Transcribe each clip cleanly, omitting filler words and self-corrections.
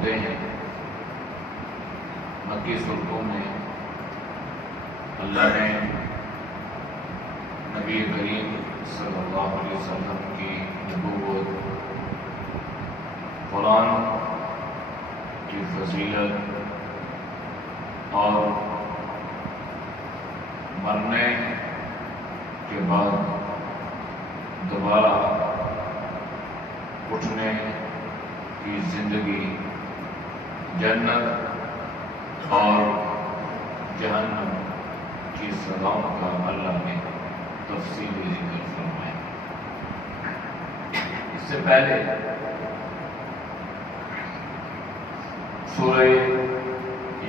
ہوتے ہیں۔ مکی صورتوں میں اللہ نے نبی کریم صلی اللہ علیہ وسلم کی نبوت، قرآن کی فضیلت اور مرنے کے بعد دوبارہ اٹھنے کی زندگی، جنت اور جہنم کی سزاؤں کا اللہ نے تفصیلی ذکر فرمایا۔ اس سے پہلے سورہ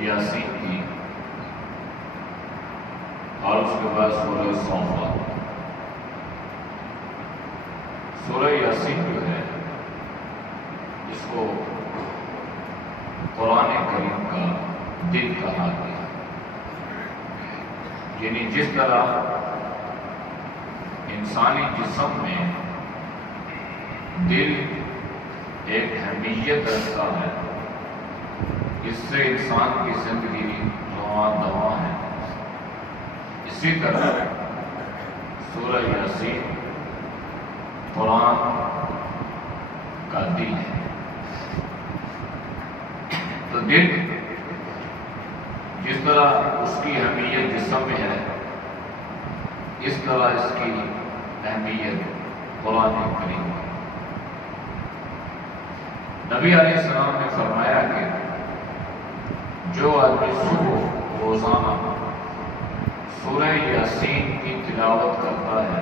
یاسین کی اور اس کے بعد سورہ صافات۔ سورہ یاسین جو ہے اس کو قرآن کریم کا دل کہا گیا، یعنی جس طرح انسانی جسم میں دل ایک اہمیت رکھتا ہے، اس سے انسان کی زندگی رواں دواں ہے، اسی طرح سورہ یاسین قرآن کا دل ہے۔ تو دل جس طرح اس کی اہمیت جسم میں ہے، اس طرح اس کی اہمیت قرآن کریم ہے۔ نبی علیہ السلام نے فرمایا کہ جو آدمی صبح روزانہ سورہ یاسین کی تلاوت کرتا ہے،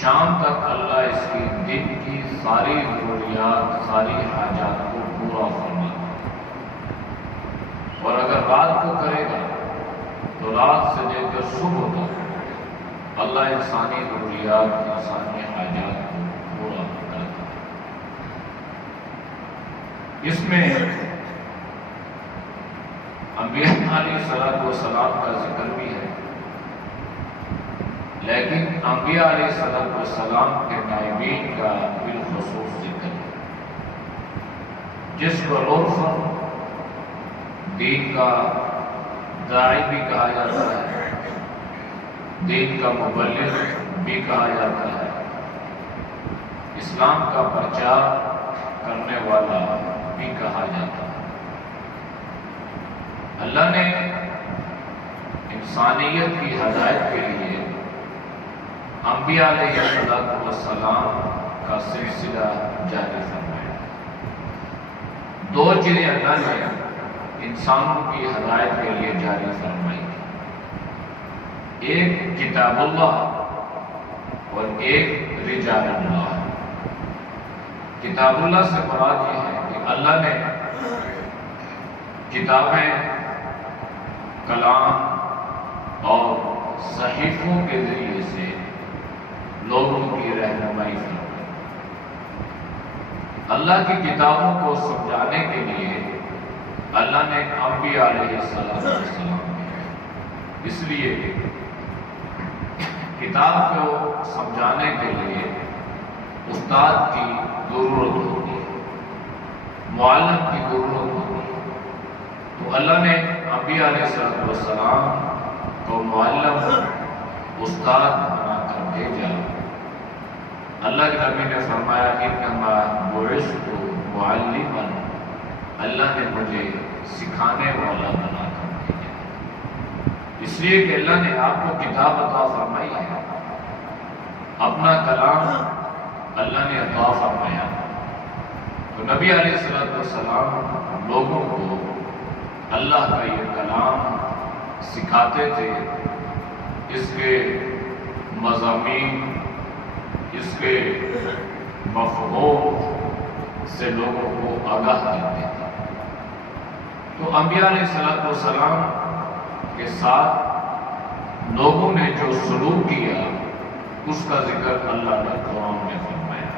شام تک اللہ اس کی دن کی ساری ضروریات، ساری حاجات کو پورا فرماتا ہے، اور اگر رات کو کرے گا تو رات سے لے کر صبح تک اللہ انسانی ضروریات، انسانی حاجات کو پورا کرتا ہے۔ اس میں انبیاء علیہ السلام کا ذکر بھی ہے، لیکن انبیاء علیہ السلام کے نائبین کا بالخصوص ذکر ہے، جس کو عرفاً دین کا داعی بھی کہا جاتا ہے، دین کا مبلغ بھی کہا جاتا ہے، اسلام کا پرچار کرنے والا بھی کہا جاتا ہے۔ اللہ نے انسانیت کی ہدایت کے لیے انبیاء علیہ السلام کا سلسلہ جاری فرمایا۔ دو چیزیں اللہ نے انسانوں کی ہدایت کے لیے جاری فرمائی، ایک کتاب اللہ اور ایک رجال اللہ۔ کتاب اللہ سے مراد یہ ہے کہ اللہ نے کتابیں، کلام اور صحیفوں کے ذریعے سے لوگوں کی رہنمائی فرمائی۔ اللہ کی کتابوں کو سمجھانے کے لیے اللہ نے انبیاء علیہ السلام اس لیے کتاب کو سمجھانے کے لیے استاد کی ضرورت ہوتی ہے، معلم کی ضرورت ہوتی ہے، تو اللہ نے انبیاء علیہ السلام کو معلم، استاد بنا کر بھیجا۔ اللہ کے نبی نے فرمایا انما بعثت معلما، اللہ نے مجھے سکھانے والا بنا کر بھیجا، اس لیے کہ اللہ نے آپ کو کتاب عطا فرمائی ہے، اپنا کلام اللہ نے عطا فرمایا، تو نبی علیہ السلام لوگوں کو اللہ کا یہ کلام سکھاتے تھے، اس کے مضامین، اس کے مفہوم سے لوگوں کو آگاہ کرتے تھے۔ تو انبیاء علیہ السلام کے ساتھ لوگوں نے جو سلوک کیا اس کا ذکر اللہ نے قرآن میں فرمایا۔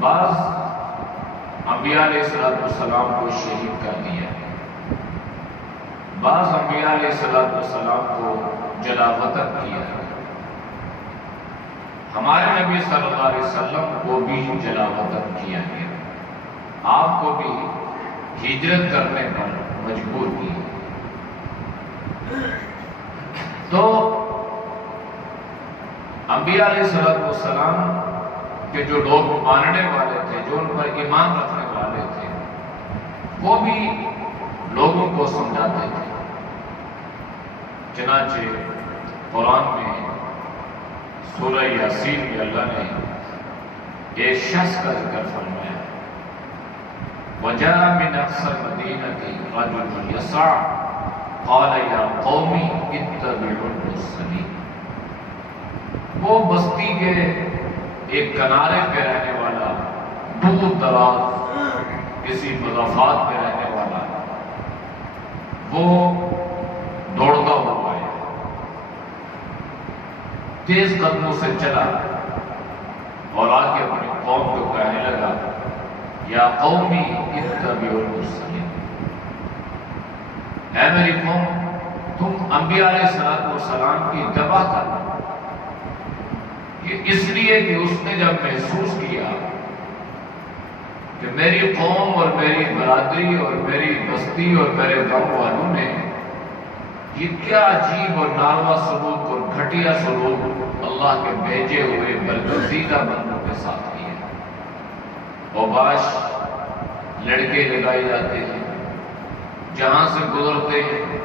بعض انبیاء علیہ السلام کو شہید کر دیا، بعض انبیاء علیہ السلام کو جلا وطن کیا، ہمارے نبی صلی اللہ علیہ وسلم کو بھی جلا وطن کیا گیا، آپ کو بھی ہجرت کرنے پر مجبور کیا۔ تو انبیاء علیہ السلام کے جو لوگ ماننے والے تھے، جو ان پر ایمان رکھنے والے تھے، وہ بھی لوگوں کو سمجھاتے تھے۔ چنانچہ قرآن میں سورہ یاسین میں اللہ نے ایک شخص کا ذکر فرمایا، وَجَاءَ مِنْ أَقْصَى الْمَدِينَةِ رَجُلٌ يَسْعَىٰ قَالَ يَا قَوْمِ اتَّبِعُوا الْمُرْسَلِينَ۔ وہ بستی کے ایک کنارے پہ رہنے والا، دور دراز کسی مضافات میں رہنے والا، وہ دوڑتا ہوا آیا، تیز قدموں سے چلا اور آ کے اپنی قوم کو کہنے لگا، یا قومی اتبعوا المرسلین، اے میری قوم تم انبیاء علیہ السلام کی اتباع کرو۔ یہ اس لیے کہ اس نے جب محسوس کیا کہ میری قوم اور میری برادری اور میری بستی اور میرے گاؤں والوں نے یہ کیا عجیب اور ناروا سلوک اور گھٹیا سلوک اللہ کے بھیجے ہوئے برگزیدہ بندوں کے ساتھ کیا۔ اوباش لڑکے لگائے جاتے ہیں، جہاں سے گزرتے ہیں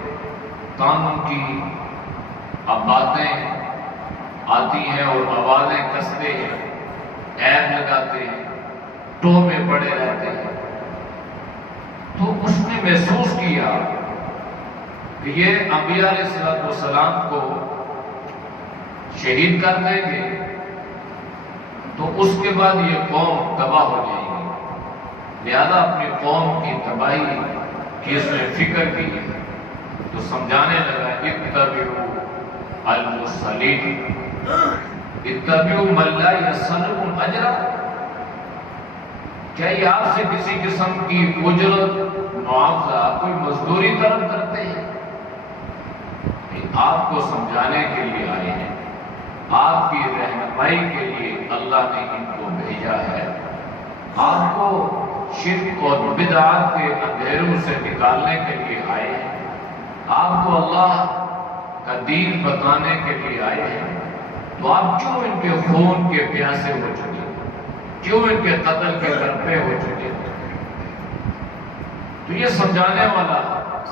قانون کی اب باتیں آتی ہیں اور آوازیں کستے ہیں، عیب لگاتے ہیں، ٹو میں پڑے رہتے ہیں۔ تو اس نے محسوس کیا کہ یہ انبیاء علیہ السلام کو شہید کر دیں گے تو اس کے بعد یہ قوم تباہ ہو جائے گی، لہذا اپنی قوم کی تباہی کی اس نے فکر کی تو سمجھانے لگا، اتبعوا المرسلین، اتبعوا من لا یسألکم اجرا۔ کیا یہ آپ سے کسی قسم کی اجرت، معاوضہ، کوئی مزدوری طلب کرتے ہیں؟ آپ کو سمجھانے کے لیے آئے ہیں، آپ کی رہنمائی کے لیے اللہ نے ان کو بھیجا ہے، آپ کو شرک اور بدعات کے اندھیروں سے نکالنے کے لیے آئے ہیں، آپ کو اللہ کا دین بتانے کے لیے آئے ہیں۔ تو آپ کیوں ان کے خون کے پیاسے ہو چکے، کیوں ان کے قتل کے درپے ہو چکے؟ تو یہ سمجھانے والا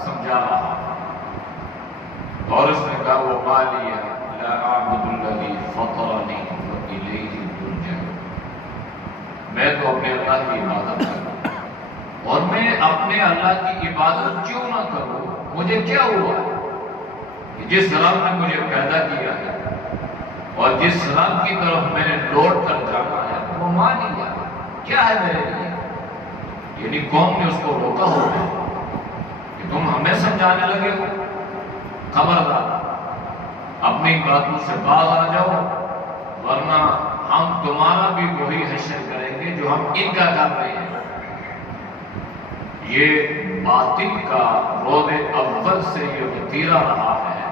سمجھا رہا اور اس نے کہا، وہ مالی لا اعبد الذی فطرنی والیہ ترجعون، میں تو اپنے اللہ کی عبادت کروں اور میں اپنے اللہ کی عبادت کیوں نہ کروں؟ مجھے کیا ہوا کہ جس رب نے مجھے پیدا کیا ہے اور جس رب کی طرف میں نے لوٹ کر جانا ہے وہ مان لیا، کیا ہے میرے لیے؟ یعنی قوم نے اس کو روکا ہوا کہ تم ہمیں سمجھانے لگے ہو، خبردار اپنی باتوں سے باز آ جاؤ ورنہ ہم تمہارا بھی وہی حشر کریں گے جو ہم ان کا کر رہے ہیں۔ یہ باطل کا روز اول سے یہ وتیرہ رہا ہے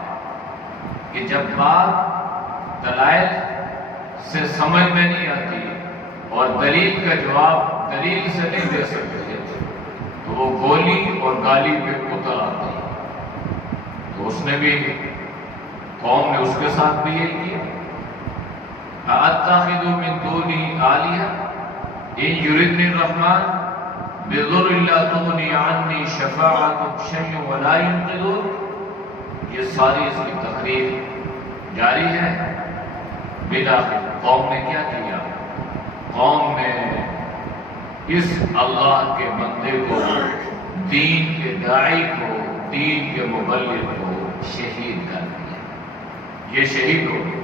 کہ جب بات دلائل سے سمجھ میں نہیں آتی اور دلیل کا جواب دلیل سے نہیں دے سکتے تو وہ گولی اور گالی پہ اتر آتی ہے۔ تو اس نے بھی، قوم نے اس کے ساتھ بھی یہ کیا، أَأَتَّخِذُ مِن دُونِهِ آلِهَةً إِن يُرِدْنِ الرَّحْمَٰنُ بِضُرٍّ لَّا تُغْنِ عَنِّي شَفَاعَتُهُمْ شَيْئًا وَلَا يُنقِذُونِ۔ یہ ساری اس کی تقریر جاری ہے۔ بالآخر قوم نے کیا کیا؟ قوم نے اس اللہ کے بندے کو، دین کے داعی کو، دین کے مبلغ کو شہید کر دیا۔ یہ شہید ہو گئے۔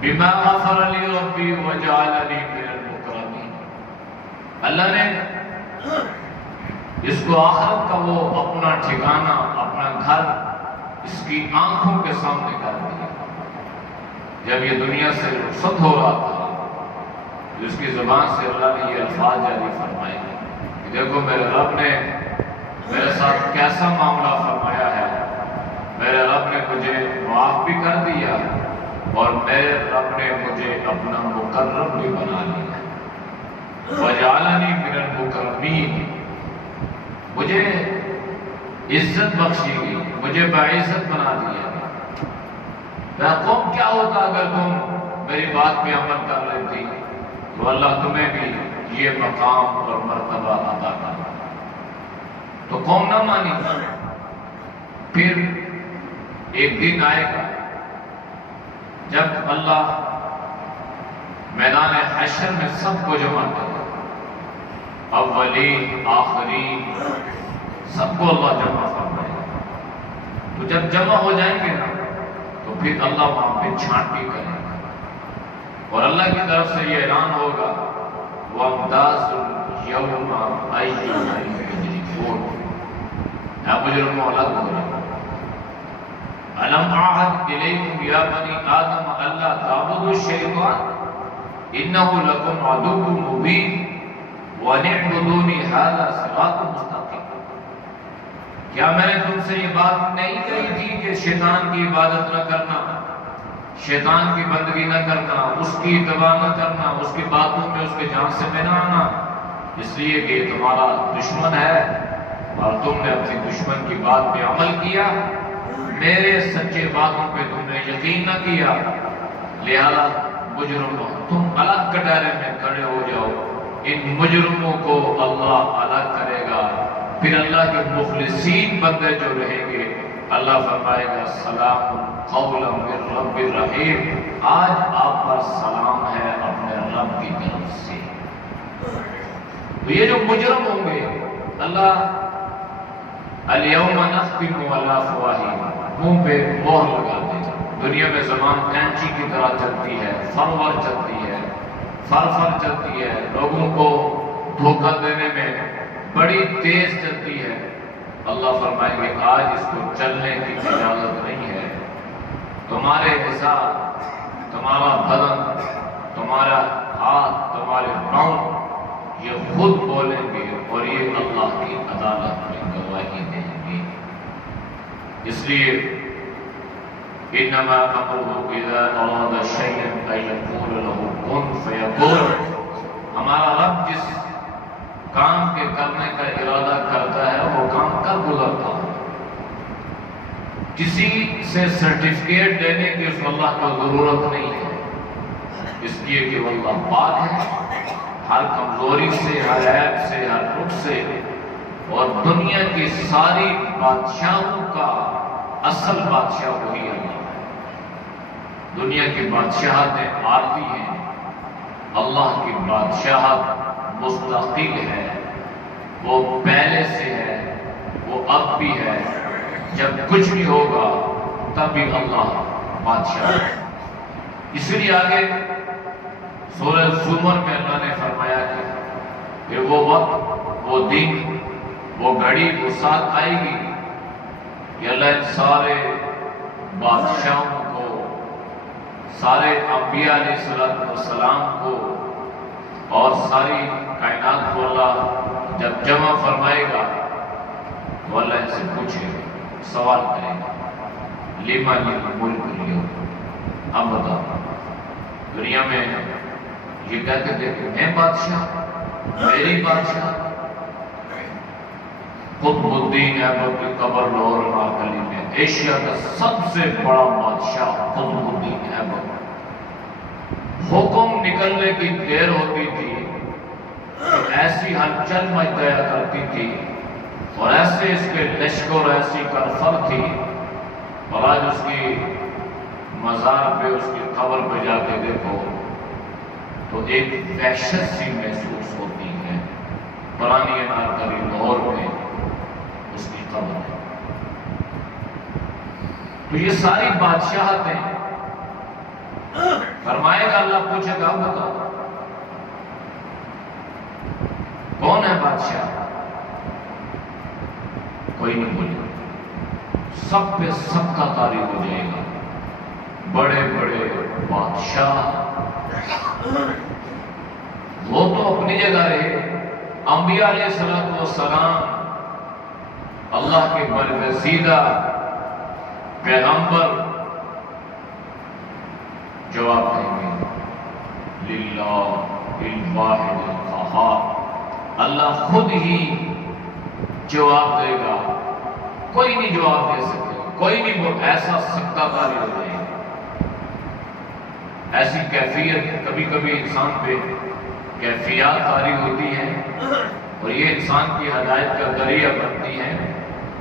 بما غفر لی ربی وجعلنی من المکرمین، اللہ نے اس کو آخرت کا وہ اپنا ٹھکانہ، اپنا گھر اس کی آنکھوں کے سامنے کر دیا۔ جب یہ دنیا سے رخصت ہو رہا تھا اس کی زبان سے اللہ نے یہ الفاظ جاری فرمائے کہ دیکھو میرے رب نے میرے ساتھ کیسا معاملہ فرمایا ہے، میرے رب نے مجھے معاف بھی کر دیا اور میرے رب نے مجھے اپنا مکرم بھی بنا لیا، وجعلنی من المکرمین، مجھے عزت بخشی گئی، مجھے باعزت بنا دیا گیا۔ میں قوم کیا ہوتا اگر تم میری بات پہ عمل کر لیتی تو اللہ تمہیں بھی یہ مقام اور مرتبہ عطا کرتا۔ تو قوم نہ مانی، پھر ایک دن آئے گا جب اللہ میدان حشر میں سب کو جمع کرے، اولین آخرین سب کو اللہ جمع فرمائے گا۔ تو جب جمع ہو جائیں گے نا تو پھر اللہ وہاں پہ چھانٹی کرے گا، اور اللہ کی طرف سے یہ اعلان ہوگا وَامْتَازُوا الْيَوْمَ أَيُّهَا الْمُجْرِمُونَ، یا مجرموں الگ ہو رہے ہیں۔ أَلَمْ أَعْهَدْ إِلَيْكُمْ يَا بَنِي آدَمَ أَلَّا تَعْبُدُوا الشَّيْطَانَ إِنَّهُ لَكُمْ عَدُوٌّ مُّبِينٌ وَأَنِ اعْبُدُونِي هَذَا صِرَاطٌ مُّسْتَقِيمٌ۔ کیا میں نے تم سے یہ بات نہیں کہی تھی کہ شیطان کی عبادت نہ کرنا، شیطان کی بندگی نہ کرنا، اس کی اتباع نہ کرنا، اس کی باتوں میں اس کے جان سے میں نہ آنا، اس لیے کہ یہ تمہارا دشمن ہے اور تم نے اپنی دشمن کی بات پہ عمل کیا، میرے سچے باتوں پہ تم نے یقین نہ کیا، لہذا مجرموں تم الگ کٹہرے میں کھڑے ہو جاؤ، ان مجرموں کو اللہ الگ کرے گا۔ پھر اللہ کے مخلصین بندے جو رہیں گے اللہ فرمائے گا سلام قولا من رب الرحیم، آج آپ پر سلام ہے اپنے رب کی طرف سے۔ تو یہ جو مجرم ہوں گے اللہ الیوم نختم علی افواہہم، منہ پہ مہر لگا دے گا۔ دنیا میں زبان کینچی کی طرح چلتی ہے، فرور چلتی ہے، فرفر چلتی ہے، لوگوں کو دھوکہ دینے میں بڑی تیز چلتی ہے۔ اللہ فرمائیں گے آج اس کو چلنے کی اجازت نہیں ہے، تمہارے حساب، تمہارا بدن، تمہارا ہاتھ، تمہارے پاؤں یہ خود بولیں گے اور یہ اللہ کی عدالت میں گواہی دیں گے۔ اس لیے انما امره اذا اراد شيئا ان يقول له كن فيكون، ہمارا رب جس کام کے کرنے کا ارادہ کرتا ہے وہ کام کر گزرتا ہے۔ کسی سے سرٹیفکیٹ دینے کی اس اللہ کو ضرورت نہیں ہے، اس لیے کہ وہ اللہ پاک ہے ہر کمزوری سے، ہر عیب سے، ہر رخ سے، اور دنیا کی ساری بادشاہوں کا اصل بادشاہ وہی اللہ ہے۔ دنیا کی بادشاہتیں عارضی ہیں، اللہ کی بادشاہت مستقل ہے، وہ پہلے سے ہے، وہ اب بھی ہے، جب کچھ بھی ہوگا تب بھی اللہ بادشاہ ہے۔ اس لیے آگے سورہ زمر میں اللہ نے فرمایا کہ وہ وقت، وہ دن، وہ گھڑی، وہ ساتھ آئے گی کہ اللہ ان سارے بادشاہوں کو، سارے انبیاء علیہ السلام کو اور ساری کائنات کو اللہ جب جمع فرمائے گا تو اللہ ان سے پوچھے گا، سوال کرے گا لمن الملک اليوم، اب بتاؤ دنیا میں یہ کہتے تھے کہ میں بادشاہ، میری بادشاہ، قطب الدین ایبک کی قبر لاہور ناکلی میں ایشیا کا سب سے بڑا بادشاہ قطب الدین ایبک، حکم نکلنے کی دیر ہوتی تھی تو ایسی ہلچل مچایا کرتی تھی اور ایسے اس کے لشکر، ایسی کرفر تھی، اور آج اس کی مزار پہ، اس کی قبر پہ جا کے دیکھو تو ایک وحشت سی محسوس ہوتی ہے۔ پرانی انارکلی لاہور میں اس کی قبر ہے۔ تو یہ ساری بادشاہتیں فرمائے گا، اللہ پوچھے گا بتاؤ کون ہے بادشاہ؟ کوئی نہیں بولے، سب پہ سب کا طاری ہو جائے گا۔ بڑے بڑے بادشاہ وہ تو اپنی جگہ رہے، انبیاء علیہ السلام اللہ کے برگزیدہ پیغمبر، جواب دیں گے للہ الواحد القہار، اللہ خود ہی جواب دے گا، کوئی نہیں جواب دے سکے، کوئی نہیں، وہ ایسا سکتا کاری ہو جائے گا۔ ایسی کیفیت کبھی کبھی انسان پہ کیفیات طاری ہوتی ہے اور یہ انسان کی ہدایت کا ذریعہ بنتی ہے،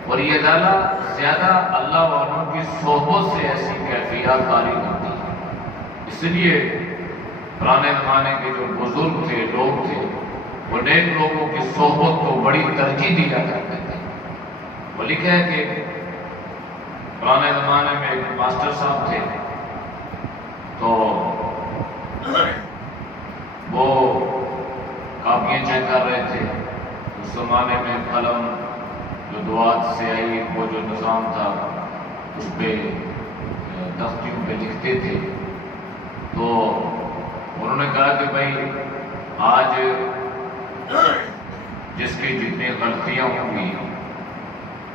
اور یہ زیادہ اللہ والوں کی صحبت سے ایسی کیفیات طاری ہوتی ہے۔ اس لیے پرانے زمانے کے جو بزرگ تھے، لوگ تھے، وہ نیک لوگوں کی صحبت کو بڑی ترجیح دیا کرتے تھے۔ وہ لکھا ہے کہ پرانے زمانے میں ایک ماسٹر صاحب تھے، تو وہ کاپیاں چیک کر رہے تھے۔ اس زمانے میں قلم جو دعات سے آئی، وہ جو نظام تھا اس پہ تختیوں پہ لکھتے تھے، تو انہوں نے کہا کہ بھائی آج جس کی جتنی غلطیاں ہوں گی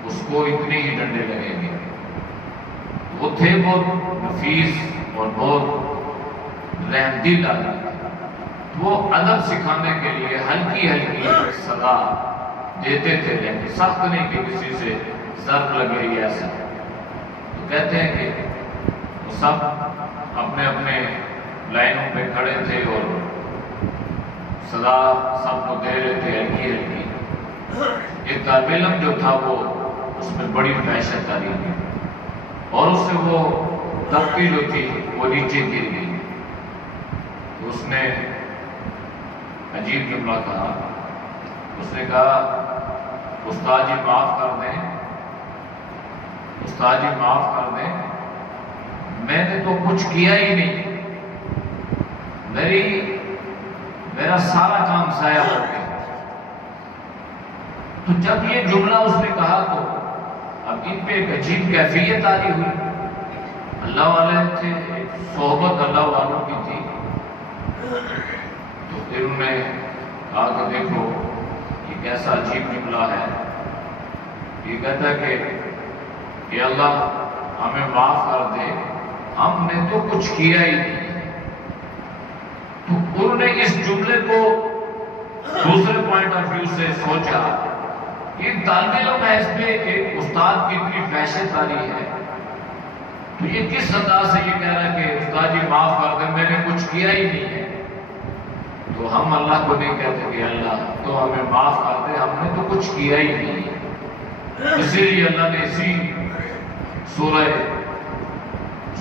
اس کو اتنے ہی ڈنڈے لگیں گے۔ وہ تھے بہت نفیس اور بہت رحم دل آدمی، وہ ادب سکھانے کے لیے ہلکی ہلکی سزا دیتے تھے، لیکن سخت نہیں کہ کسی سے ضرب لگے یا ایسا۔ تو کہتے ہیں کہ وہ سب اپنے اپنے لائنوں پہ کھڑے تھے اور سزا سب کو دے رہے تھے ہلکی ہلکی۔ ایک طالب علم جو تھا وہ اس میں بڑی وحشت آ رہی تھی اور اس سے وہ تختی جو تھی وہ نیچے گر گئی۔ تو اس نے عجیب جملہ کہا، اس نے کہا استاد جی معاف کر دیں، استاد جی معاف کر دیں، میں نے تو کچھ کیا ہی نہیں، میرا سارا کام ضائع ہو گیا۔ تو جب یہ جملہ اس نے کہا تو اب ان پہ ایک عجیب کیفیت آری ہوئی۔ اللہ والے تھے، صحبت اللہ والوں کی تھی، تو پھر انہوں نے کہا کہ دیکھو یہ کیسا عجیب جملہ ہے۔ یہ کہتا ہے کہ اللہ ہمیں معاف کر دے، ہم نے تو کچھ کیا ہی نہیں۔ تو انہوں نے اس جملے کو دوسرے پوائنٹ آف ویو سے سوچا، یہ طالب علم ہے، اس پہ ایک استاد کی اتنی وحشت آ رہی ہے، تو یہ کس انداز سے یہ کہہ رہا ہے کہ استاد جی معاف کر دیں، میں نے کچھ کیا ہی نہیں ہے۔ تو ہم اللہ کو نہیں کہتے کہ اللہ تو ہمیں معاف کر دے، ہم نے تو کچھ کیا ہی نہیں ہے۔ اسی لیے اللہ نے اسی سورہ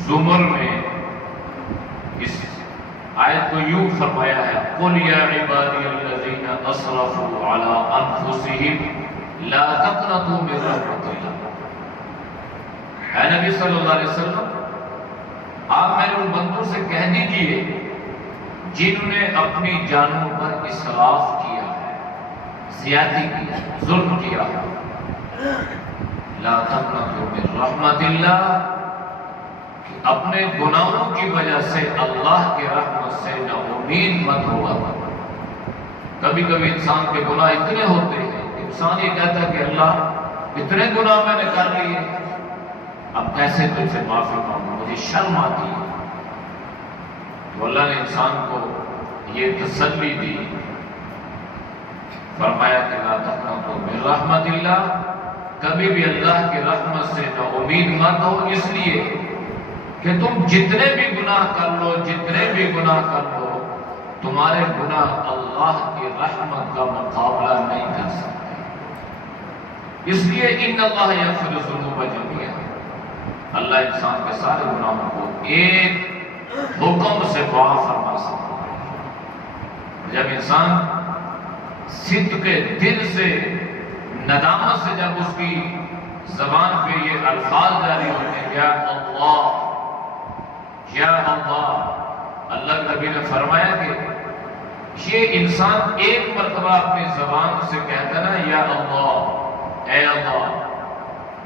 زمر میں اس آیت کو یوں فرمایا ہے، قُلْ يَا عِبَادِيَ الَّذِينَ أَسْرَفُوا عَلَىٰ أَنفُسِهِمْ لَا تَقْنَطُوا مِن رَحْمَتِ اللَّهِ۔ اے نبی صلی اللہ علیہ وسلم، آپ میرے ان بندوں سے کہہ دیجئے جنہوں نے اپنی جانوں پر اسراف کیا ہے، زیادتی کی ہے، ظلم کیا ہے، لا تقنطوا من رحمت اللہ، اپنے گناہوں کی وجہ سے اللہ کی رحمت سے نا امید مت ہوگا۔ کبھی کبھی انسان کے گناہ اتنے ہوتے ہیں، انسان یہ کہتا ہے کہ اللہ اتنے گناہ میں نے کر لیے، اب کیسے تجھ سے معافی مانگوں، مجھے شرم آتی ہے۔ تو اللہ نے انسان کو یہ تسلی دی، فرمایا کہ لا تقنطوا من رحمت اللہ، کبھی بھی اللہ کی رحمت سے نا امید مت ہو، اس لیے کہ تم جتنے بھی گناہ کر لو، جتنے بھی گناہ کر لو، تمہارے گناہ اللہ کی رحمت کا مقابلہ نہیں کر سکتے۔ اس لیے ان اللہ یغفر الذنوب جميعا، اللہ انسان کے سارے گناہوں کو ایک حکم سے معاف فرما سکتا ہے۔ جب انسان صدق کے دل سے، ندامت سے جب اس کی زبان پہ یہ الفاظ جاری ہوتے ہیں، یا اللہ یا اللہ، اللہ کے نبی نے فرمایا کہ یہ انسان ایک مرتبہ اپنی زبان سے کہتا نا یا اللہ، اے اللہ،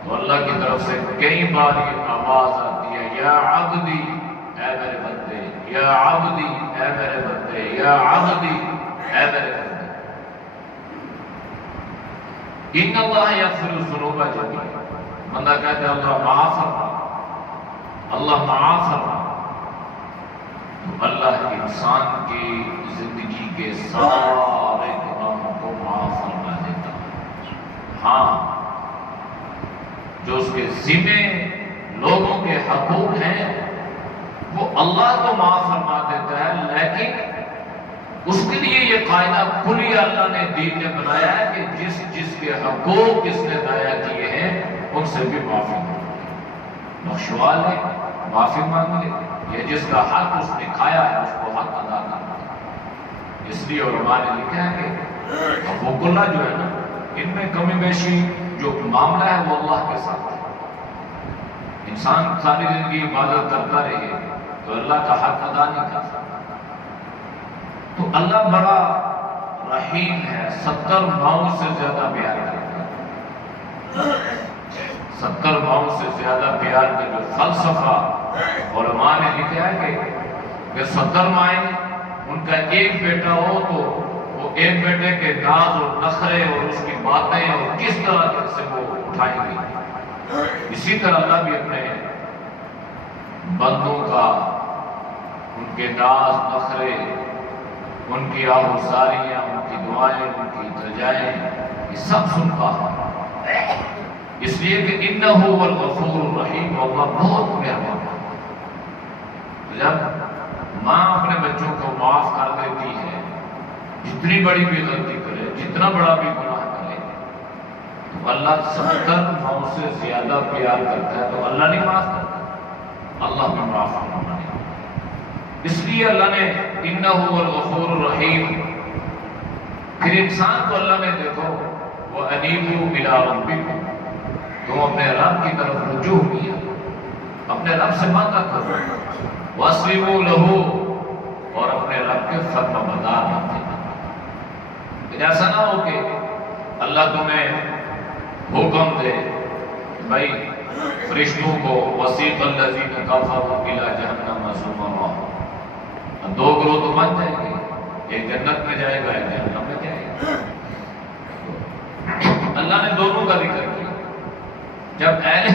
تو اللہ کی طرف سے کئی بار یہ آواز آتی ہے، یا عبدی، اے میرے بندے، یا عبدی، اے میرے بندے، یا عبدی، اے میرے بندے۔ ان اللہ یغفر الذنوب جميعا، بندہ کہتا ہے اللہ معاف فرما، اللہ معاف فرما۔ تو اللہ انسان کی زندگی کے سارے گناہوں کو معاف فرما دیتا ہے۔ ہاں، جو اس کے ذمے لوگوں کے حقوق ہیں وہ اللہ تو معاف فرما دیتا ہے، لیکن اس کے لیے یہ قاعدہ کلی اللہ نے دین نے بنایا ہے کہ جس کے حقوق اس نے ضائع کیے ہیں ان سے بھی معافی مانگے، بخشوا لے، معافی مانگ لے۔ یہ جس کا حق اس نے کھایا ہے اس کو حق ادا کرنا۔ اس لیے علماء نے لکھا ہے کہ حقوق اللہ جو ہے نا، ان میں کمی بیشی جو معاملہ ہے وہ اللہ کے ساتھ ہے۔ انسان ساری زندگی عبادت کرتا رہے تو اللہ کا حق ادا نہیں کر سکتا۔ تو اللہ بڑا رحیم ہے، 70 ماؤں سے زیادہ پیار کرتا ہے۔ 70 ماؤں سے زیادہ پیار کا جو فلسفہ علماء نے لکھا ہے کہ 70 مائیں ان کا ایک بیٹا ہو تو وہ ایک بیٹے کے ناز اور نخرے اور اس کی باتیں اور کس طرح سے وہ اٹھائیں گے، اسی طرح اللہ بھی اپنے بندوں کا ان کے ناز نخرے، ان کی آہوزاریاں، ان کی دعائیں، ان کی التجائیں، یہ سب سنتا ہے، اس لیے کہ انہ هو الغفور الرحیم، اللہ بہت مہربان ہے۔ جب ماں اپنے بچوں کو معاف کر دیتی ہے، جتنی بڑی بھی غلطی کرے، جتنا بڑا بھی گناہ کرے، تو اللہ 70 ماؤں سے زیادہ پیار کرتا ہے، تو اللہ نہیں معاف کرتا، اللہ بھی معاف کرنا ہے۔ اس لیے اللہ نے انہ هو الغفور الرحیم۔ پھر انسان کو اللہ نے دیکھو وَأَنِيبُوا إِلَىٰ رَبِّكُمْ، تم اپنے رب کی طرف رجوع کیا، اپنے رب سے مانگا کرو، وَأَسْلِمُوا لَهُ، اور اپنے رب کے فرما بردار بنتے ہیں۔ ایسا نہ ہو کہ اللہ تمہیں حکم دے بھائی فرشتوں کو وَسِيقَ الَّذِينَ كَفَرُوا إِلَىٰ جَهَنَّمَ زُمَرًا، دو گروہ تو بن جائیں گے، ایک جنت میں جائے گا ایک جہنم میں جائے گا۔ اللہ نے دونوں کا ذکر کیا۔ جب اہل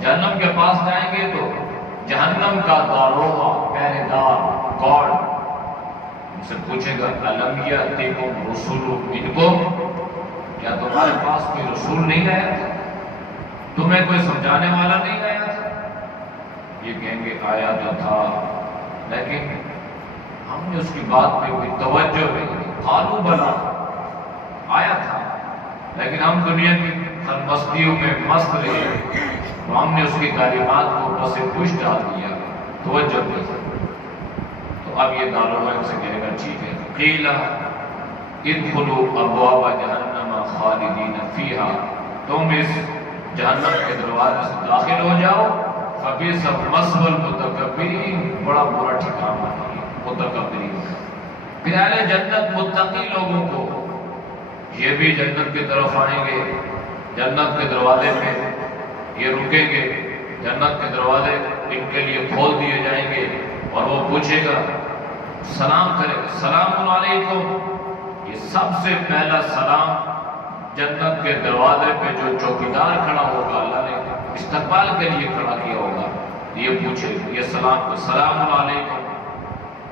جہنم کے پاس جائیں گے تو جہنم کا داروغہ، پہرے دار، گارڈ ان سے پوچھے گا الم یأتکم رسول منکم، کیا تمہارے پاس کوئی رسول نہیں آیا تھا، تمہیں کوئی سمجھانے والا نہیں آیا تھا؟ یہ کہیں گے آیا تو تھا، لیکن ہم نے اس کی بات پہ کوئی توجہ نہیں دی۔ قالوا بلا، آیا تھا لیکن ہم دنیا کی سرمستیوں میں مست رہے، تو ہم نے اس کی تعلیمات کو پس پش ڈال دیا، توجہ نہیں دی۔ تو اب یہ داروغہ ان سے کہے گا ٹھیک ہے، قیل ادخلوا ابواب جہنم خالدین فیہا، تم اس جہنم کے دروازے سے داخل ہو جاؤ، فبئس مثوى المتکبرین، بڑا برا ٹھکانہ ہے متکبرین۔ پھر اہل جنت متقی لوگوں کو یہ بھی جنت کی طرف آئیں گے، جنت کے دروازے پہ یہ رکیں گے، جنت کے دروازے ان کے لیے کھول دیے جائیں گے، اور وہ پوچھے گا، سلام کرے گا، السلام علیکم۔ یہ سب سے پہلا سلام جنت کے دروازے پہ جو چوکیدار کھڑا ہوگا، اللہ نے استقبال کے لیے کھڑا کیا ہوگا، یہ پوچھے یہ سلام، السلام علیکم،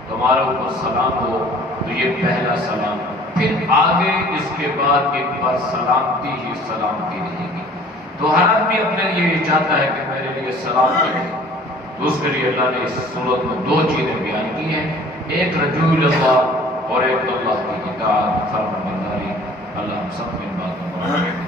تمہارے اوپر سلام ہو، تو یہ پہلا سلام۔ پھر آگے اس کے بعد ان پر سلامتی ہی سلامتی رہے گی۔ تو ہر آدمی اپنے لیے یہ چاہتا ہے کہ میرے لیے سلام کرے، تو اس کے لیے اللہ نے اس صورت میں دو چیزیں بیان کی ہیں، ایک رجوع اللہ اور ایک اللہ کی اطاعت، فرمانبرداری۔ اللہ ہم سب کو ان باتوں پر